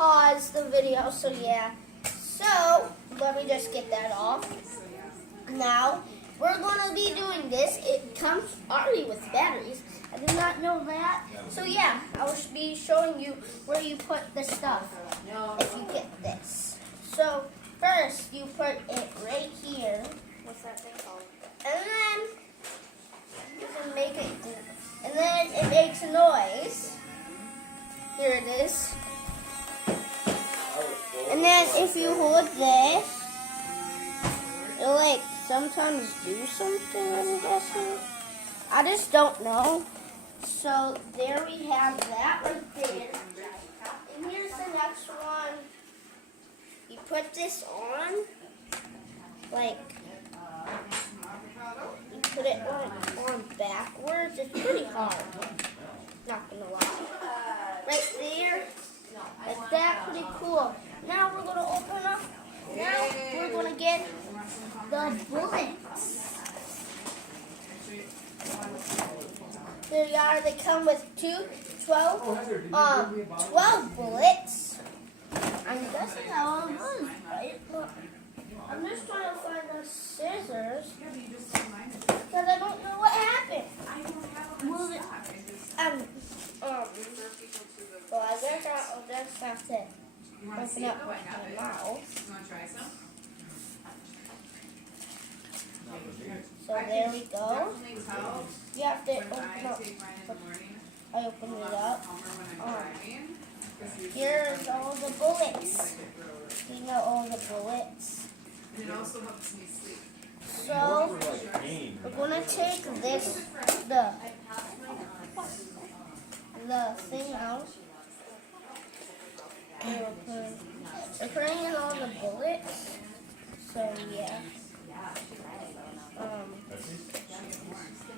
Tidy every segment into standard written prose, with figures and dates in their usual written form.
pause the video, so yeah. So, let me just get that off. Now, we're going to be doing this. It comes already with batteries. I did not know that. So yeah, I will be showing you where you put the stuff if you get this. So, first, you put it right here. What's that thing called? And then, you can make it, and then it makes a noise. Here it is. And then if you hold this, it'll like sometimes do something, I'm guessing. I just don't know. So there we have that right there. And here's the next one. You put this on, like, you put it on backwards. It's pretty hard, not gonna lie. Right there, like that, pretty cool. Now we're gonna open up, now we're gonna get the bullets. There you are, they come with 12 bullets. I'm guessing that one was, right? Look, I'm just trying to find the scissors, because I don't know what happened. Move it. Well, I guess I'll just have to open up my mouth. So there we go. You have to open up. I opened it up. Here's all the bullets. You know all the bullets. So we're gonna take this, the thing out. We're putting in all the bullets. So yeah.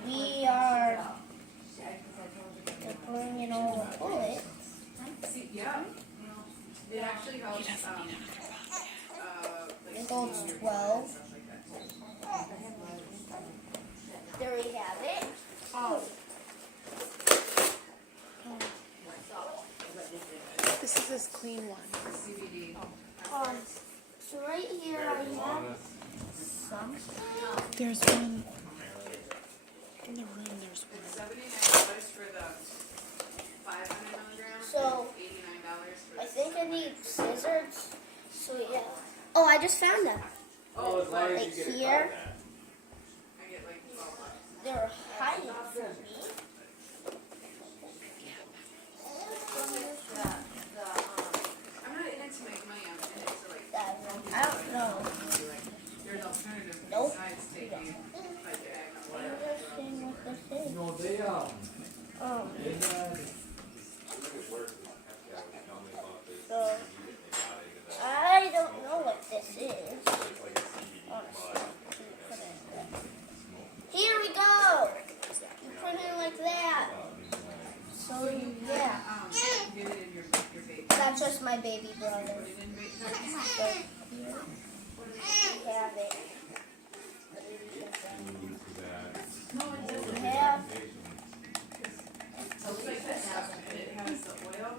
We are putting in all the bullets. It actually helps. It holds 12. There we have it. This is this clean one. So right here I have some. There's one in the room. There's one. $79 for the 500 milligrams. So $89 for I think I need scissors. So yeah. Oh, I just found them. Oh, it's Right here. I get like $12. They're hiding from me. I'm not in it to make money. I'm in it to like. I don't know. There's alternatives Nope. besides taking like egg or I'm whatever. just seeing what this is. No, they So I don't know what this is. Honestly. Here we go. You put it like that. So yeah, Get it in your baby. that's just my baby brother. So here we have it. We have It has the oil.